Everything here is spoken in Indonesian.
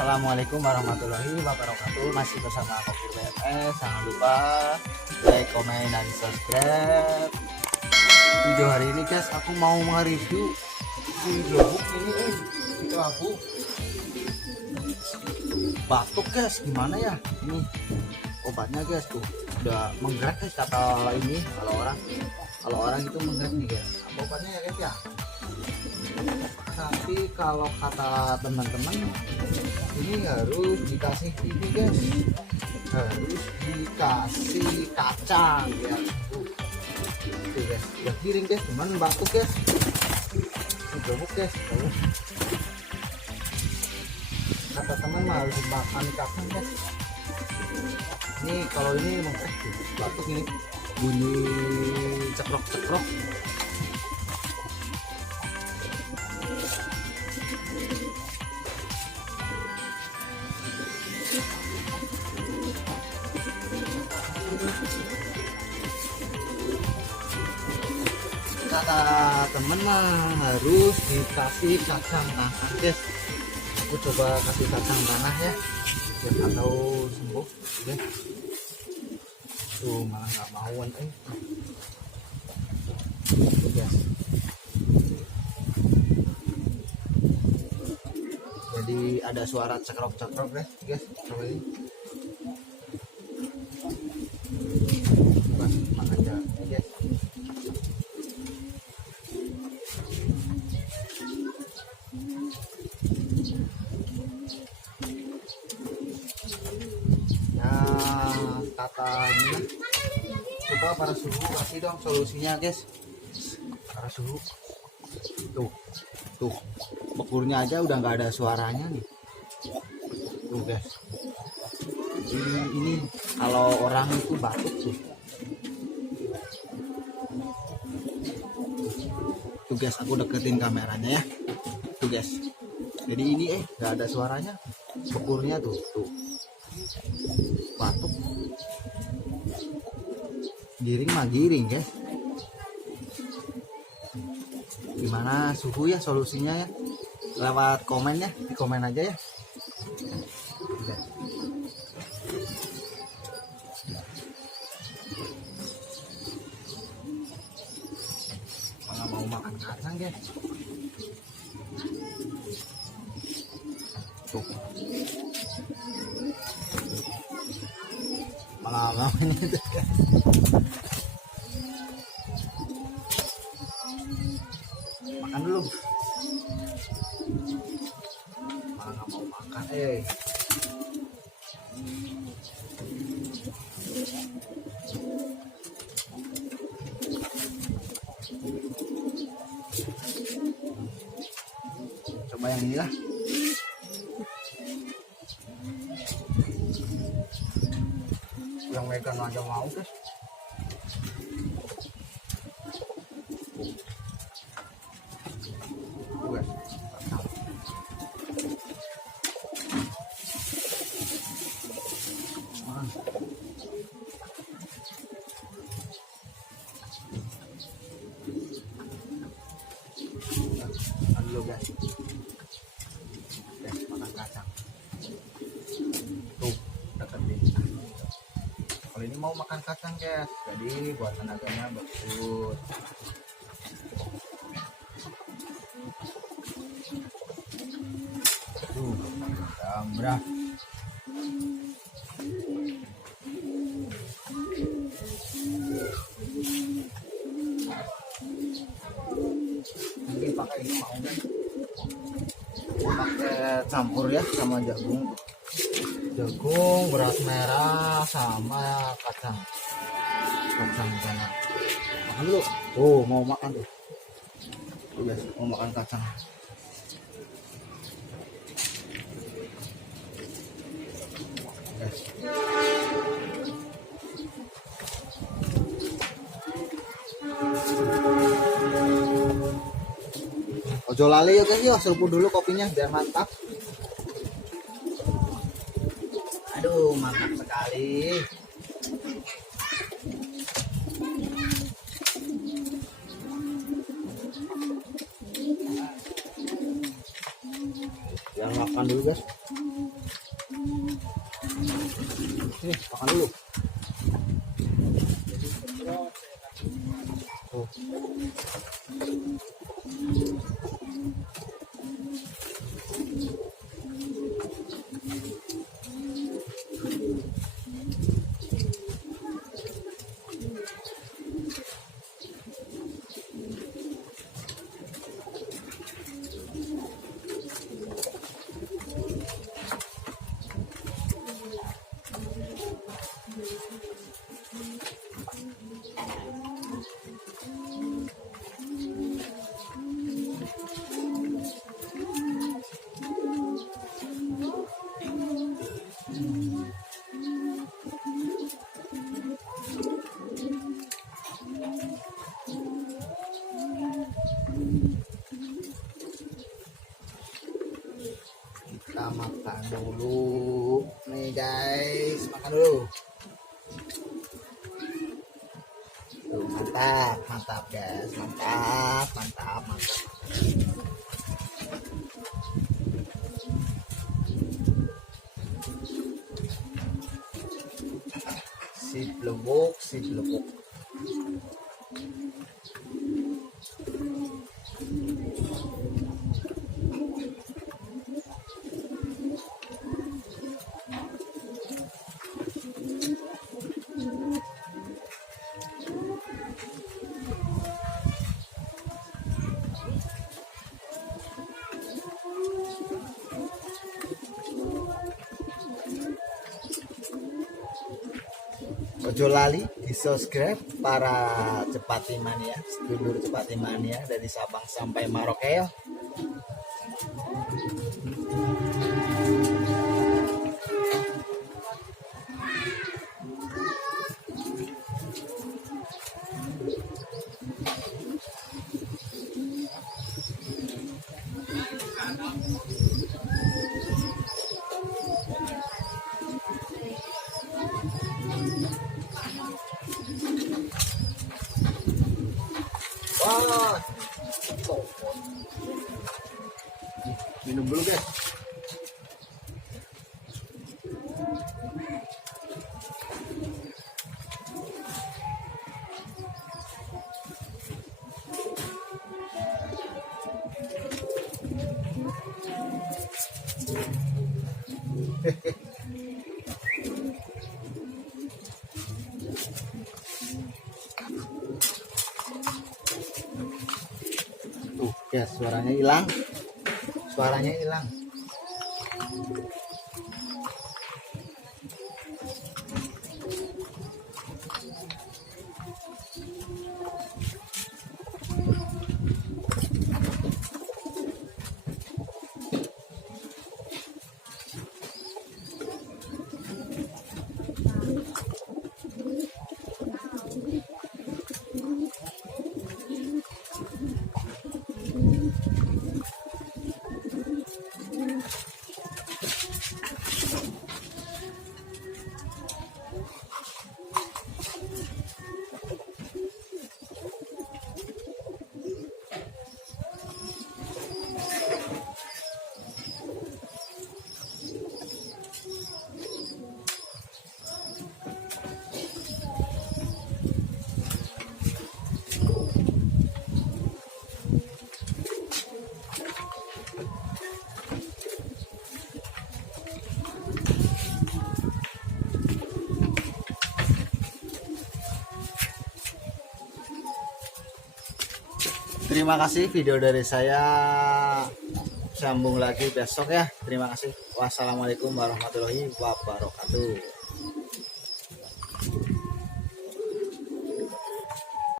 Assalamualaikum warahmatullahi wabarakatuh. Masih bersama Kopi BMS. Jangan lupa like, komen, dan subscribe. Video hari ini guys, aku mau nge-review video ini itu aku batuk guys. Gimana ya ini obatnya guys, tuh udah menggerak guys kata ini. Kalau orang itu menggerak nih guys. Apa obatnya ya guys ya? Tapi kalau kata teman-teman ini harus dikasih ini guys, harus dikasih kacang ya. Tuh guys, udah giring guys, cuman batuk guys, gemuk guys. Kata teman mah harus makan kacang guys. Ini kalau ini mengkrek batuk ini bunyi cekrok-cekrok. Kata temen mah harus dikasih kacang tanah guys. Aku coba kasih kacang tanah ya, biar atau sembuh guys. Tuh malah nggak mau guys. Jadi ada suara cekrok-cekrok guys. Coba ini makan aja guys. Kata ini coba para suhu kasih dong solusinya guys. Para suhu tuh bekurnya aja udah nggak ada suaranya nih tuh guys. Ini kalau orang itu batuk tuh guys, aku deketin kameranya ya tuh guys. Jadi ini nggak ada suaranya, bekurnya tuh batuk. Giring mah giring guys. Gimana suhu ya solusinya ya, lewat komen ya, di komen aja ya. Kalau mau makan kacang guys tuh malah ngapain itu guys. Makan dulu, malah nggak mau makan. Coba yang ini lah. Yang megang aja mau guys. Dulu guys, makan kacang tuh deketin. Kalau ini mau makan kacang guys, jadi buat tenaganya bagus. Tuh berat. Ini pakai ini mau kan? Pakai campur ya sama jagung, beras merah sama kacang tanah. Makan dulu. Oh mau makan tuh guys, mau makan kacang. Guys. Ojo lali ya guys, yuk seruput dulu kopinya biar mantap. Aduh mantap sekali. Jangan makan dulu guys. makan dulu. Oh. Kita makan dulu nih guys, makan dulu. Tuh, mantap, mantap guys, mantap, mantap, mantap. Si blebok, si blebok. Ojo lali di subscribe para Cepati Mania, sedulur Cepati Mania dari Sabang sampai Merauke. Wah, minum dulu guys. Tuh, ya suaranya hilang. Suaranya hilang. Terima kasih video dari saya. Sambung lagi besok ya. Terima kasih. Wassalamualaikum warahmatullahi wabarakatuh.